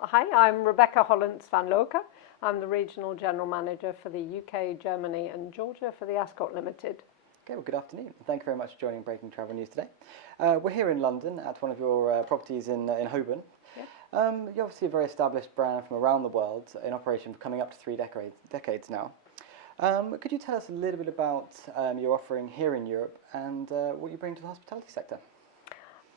Hi, I'm Rebecca Hollants Van Loocke. I'm the Regional General Manager for the UK, Germany and Georgia for the Ascott Limited. Okay, well, good afternoon. Thank you very much for joining Breaking Travel News today. We're here in London at one of your properties in Holborn. Yep. You're obviously a very established brand from around the world, in operation for coming up to 3 decades now. Could you tell us a little bit about your offering here in Europe and what you bring to the hospitality sector?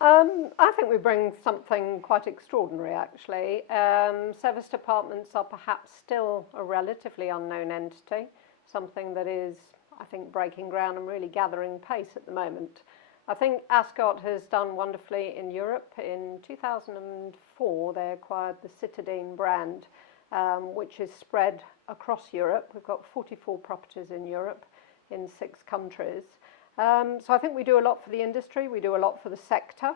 I think we bring something quite extraordinary, actually. Service departments are perhaps still a relatively unknown entity, something that is, I think, breaking ground and really gathering pace at the moment. I think Ascott has done wonderfully in Europe. In 2004, they acquired the Citadine brand, which is spread across Europe. We've got 44 properties in Europe in 6 countries. So I think we do a lot for the industry, we do a lot for the sector.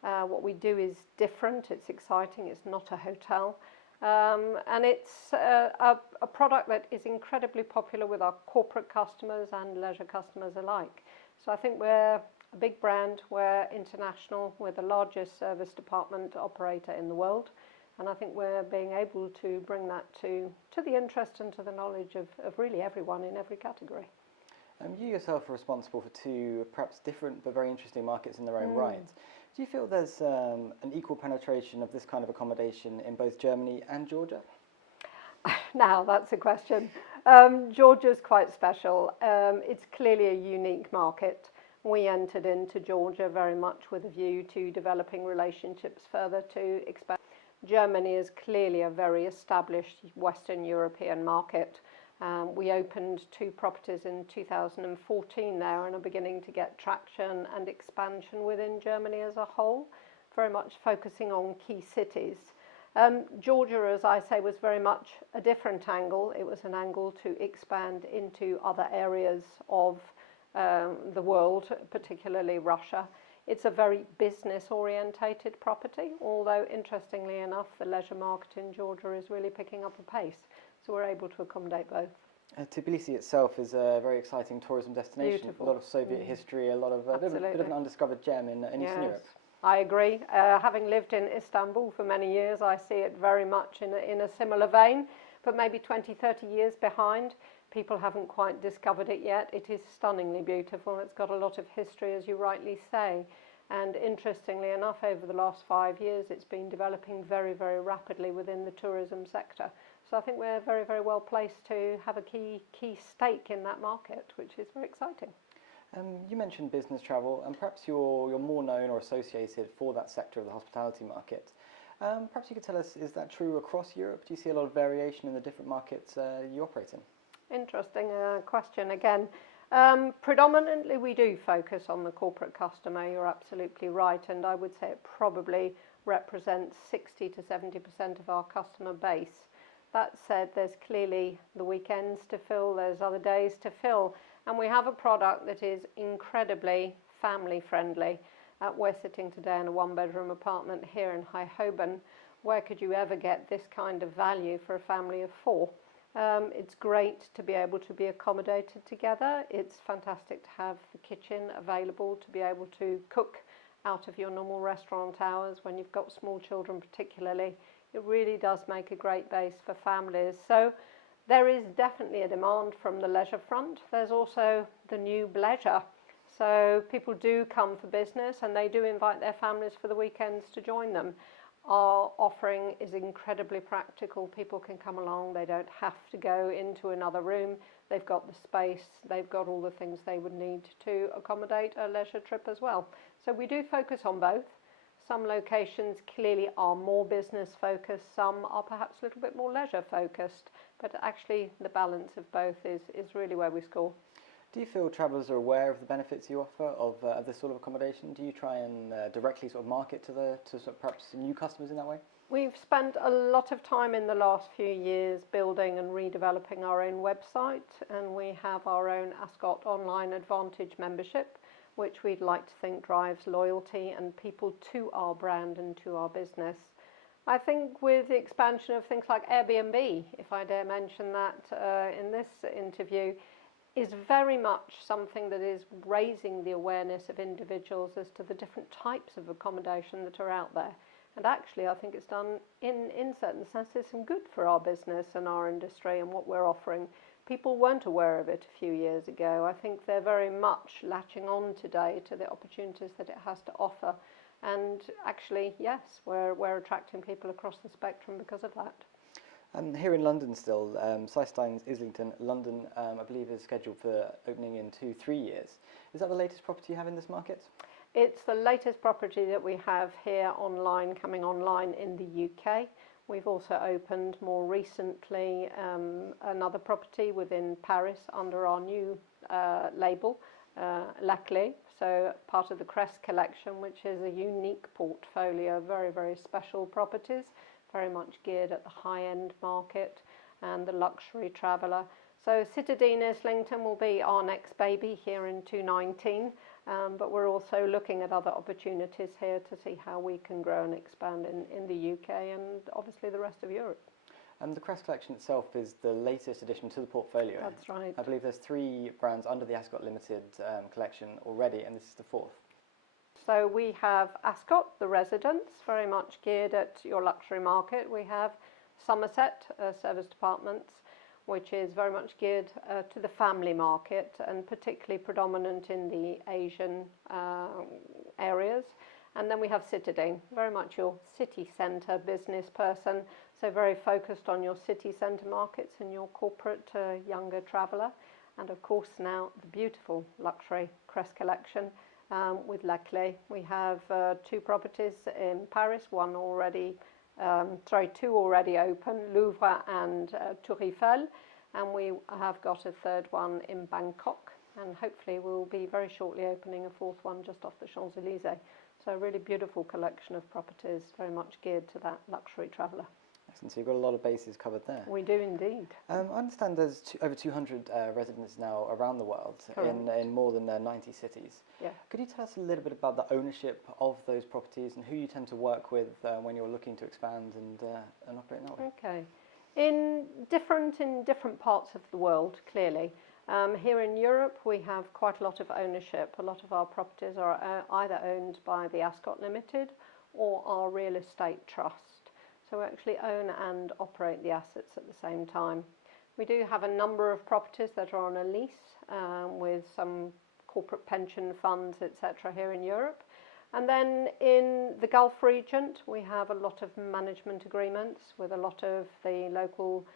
What we do is different, it's exciting, it's not a hotel. And it's a product that is incredibly popular with our corporate customers and leisure customers alike. So I think we're a big brand, we're international, we're the largest service department operator in the world. And I think we're being able to bring that to the interest and to the knowledge of really everyone in every category. You yourself are responsible for 2 perhaps different but very interesting markets in their own right. Do you feel there's an equal penetration of this kind of accommodation in both Germany and Georgia? Now, that's a question. Georgia's quite special. It's clearly a unique market. We entered into Georgia very much with a view to developing relationships further to expand. Germany is clearly a very established Western European market. We opened 2 properties in 2014 there and are beginning to get traction and expansion within Germany as a whole, very much focusing on key cities. Georgia, as I say, was very much a different angle. It was an angle to expand into other areas of the world, particularly Russia. It's a very business-orientated property, although interestingly enough, the leisure market in Georgia is really picking up a pace. So we're able to accommodate both. Tbilisi itself is a very exciting tourism destination. Beautiful. A lot of Soviet history, a lot of a bit of an undiscovered gem in Eastern Europe. I agree. Having lived in Istanbul for many years, I see it very much in a similar vein, but maybe 20, 30 years behind. People haven't quite discovered it yet. It is stunningly beautiful. It's got a lot of history, as you rightly say. And interestingly enough, over the last 5 years, it's been developing very, very rapidly within the tourism sector. So I think we're very, very well placed to have a key stake in that market, which is very exciting. You mentioned business travel, and perhaps you're more known or associated for that sector of the hospitality market. Perhaps you could tell us, is that true across Europe? Do you see a lot of variation in the different markets you operate in? Interesting question again. Predominantly we do focus on the corporate customer, you're absolutely right, and I would say it probably represents 60 to 70% of our customer base. That said, there's clearly the weekends to fill, there's other days to fill, and we have a product that is incredibly family friendly. We're sitting today in a 1-bedroom apartment here in High Holborn. Where could you ever get this kind of value for a family of 4? It's great to be able to be accommodated together. It's fantastic to have the kitchen available to be able to cook out of your normal restaurant hours when you've got small children particularly. It really does make a great base for families. So there is definitely a demand from the leisure front. There's also the new bleisure. So people do come for business and they do invite their families for the weekends to join them. Our offering is incredibly practical. People can come along, they don't have to go into another room. They've got the space, they've got all the things they would need to accommodate a leisure trip as well. So we do focus on both. Some locations clearly are more business focused, some are perhaps a little bit more leisure focused, but actually the balance of both is really where we score. Do you feel travellers are aware of the benefits you offer of this sort of accommodation? Do you try and directly sort of market to sort of perhaps new customers in that way? We've spent a lot of time in the last few years building and redeveloping our own website, and we have our own Ascott Online Advantage membership, which we'd like to think drives loyalty and people to our brand and to our business. I think with the expansion of things like Airbnb, if I dare mention that in this interview, is very much something that is raising the awareness of individuals as to the different types of accommodation that are out there. And actually, I think it's done, in certain senses, some good for our business and our industry and what we're offering. People weren't aware of it a few years ago. I think they're very much latching on today to the opportunities that it has to offer. And actually, yes, we're attracting people across the spectrum because of that. Here in London still, Systines Islington, London, I believe is scheduled for opening in 2-3 years. Is that the latest property you have in this market? It's the latest property that we have here online, coming online in the UK. We've also opened more recently another property within Paris under our new label, La Clé, so part of the Crest collection, which is a unique portfolio of very, very special properties, very much geared at the high-end market and the luxury traveller. So Citadine Islington will be our next baby here in 2019, but we're also looking at other opportunities here to see how we can grow and expand in the UK and obviously the rest of Europe. The Crest collection itself is the latest addition to the portfolio. That's right. I believe there's 3 brands under the Ascott Limited collection already, and this is the 4th. So we have Ascott, the residence, very much geared at your luxury market. We have Somerset, service departments, which is very much geared to the family market and particularly predominant in the Asian areas. And then we have Citadine, very much your city centre business person, so very focused on your city centre markets and your corporate younger traveller. And of course now the beautiful luxury Crest collection with La Clé. We have 2 properties in Paris, 2 already open, Louvre and Tour Eiffel, and we have got a 3rd one in Bangkok, and hopefully we'll be very shortly opening a 4th one just off the Champs-Élysées. So a really beautiful collection of properties, very much geared to that luxury traveller. Excellent, so you've got a lot of bases covered there. We do indeed. I understand there's over 200 residents now around the world in more than 90 cities. Yeah. Could you tell us a little bit about the ownership of those properties and who you tend to work with when you're looking to expand and operate in that way? Okay. In different parts of the world, clearly. Here in Europe, we have quite a lot of ownership. A lot of our properties are either owned by the Ascott Limited or our real estate trust. So we actually own and operate the assets at the same time. We do have a number of properties that are on a lease with some corporate pension funds, etc. here in Europe. And then in the Gulf region, we have a lot of management agreements with a lot of the local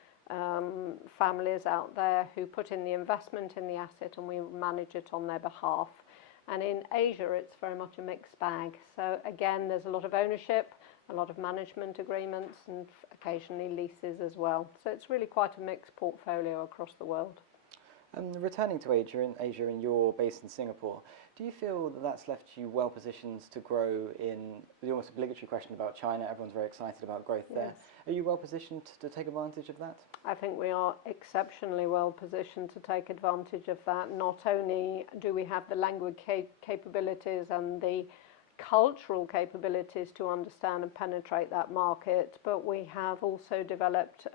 families out there who put in the investment in the asset and we manage it on their behalf. And in Asia, it's very much a mixed bag. So again, there's a lot of ownership, a lot of management agreements and occasionally leases as well. So it's really quite a mixed portfolio across the world. Returning to Asia and you're based in Singapore, do you feel that that's left you well positioned to grow in the almost obligatory question about China? Everyone's very excited about growth there. Yes. Are you well positioned to take advantage of that? I think we are exceptionally well positioned to take advantage of that. Not only do we have the language capabilities and the cultural capabilities to understand and penetrate that market, but we have also developed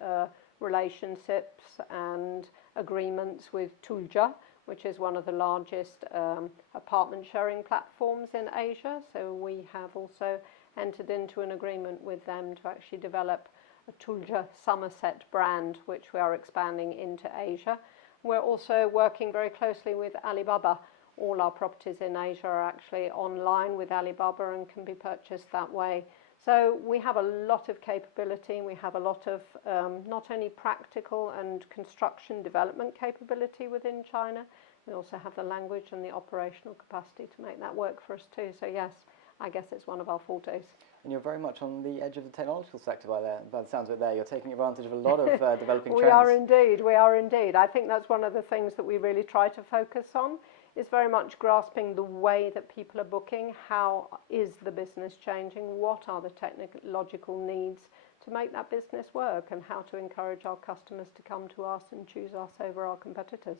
relationships and agreements with Tulja, which is one of the largest apartment sharing platforms in Asia. So we have also entered into an agreement with them to actually develop a Tulja Somerset brand, which we are expanding into Asia. We're also working very closely with Alibaba. All our properties in Asia are actually online with Alibaba and can be purchased that way. So we have a lot of capability. We have a lot of not only practical and construction development capability within China, we also have the language and the operational capacity to make that work for us too. So yes, I guess it's one of our fortes. And you're very much on the edge of the technological sector by the sounds of it there. You're taking advantage of a lot of developing trends. We are indeed. I think that's one of the things that we really try to focus on, is very much grasping the way that people are booking. How is the business changing? What are the technological needs to make that business work, and how to encourage our customers to come to us and choose us over our competitors.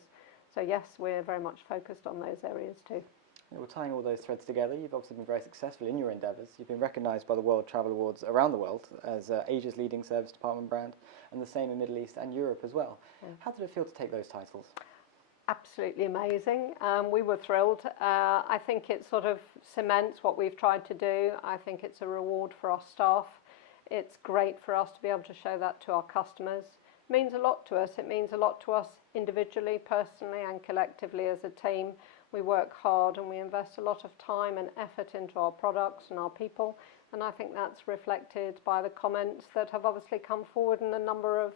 So yes, we're very much focused on those areas too. Well, tying all those threads together, you've obviously been very successful in your endeavours. You've been recognised by the World Travel Awards around the world as Asia's leading service department brand, and the same in Middle East and Europe as well. Yeah. How did it feel to take those titles? absolutely amazing. We were thrilled. I think it sort of cements what we've tried to do. I think it's a reward for our staff. It's great for us to be able to show that to our customers. It means a lot to us. It means a lot to us individually, personally, and collectively as a team. We work hard and we invest a lot of time and effort into our products and our people. And I think that's reflected by the comments that have obviously come forward and the number of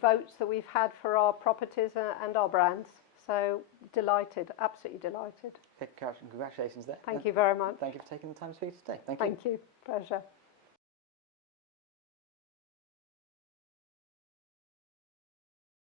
votes that we've had for our properties and our brands. So delighted, absolutely delighted. Congratulations there. Thank you very much. Thank you for taking the time to speak today. Thank you. Thank you. Pleasure.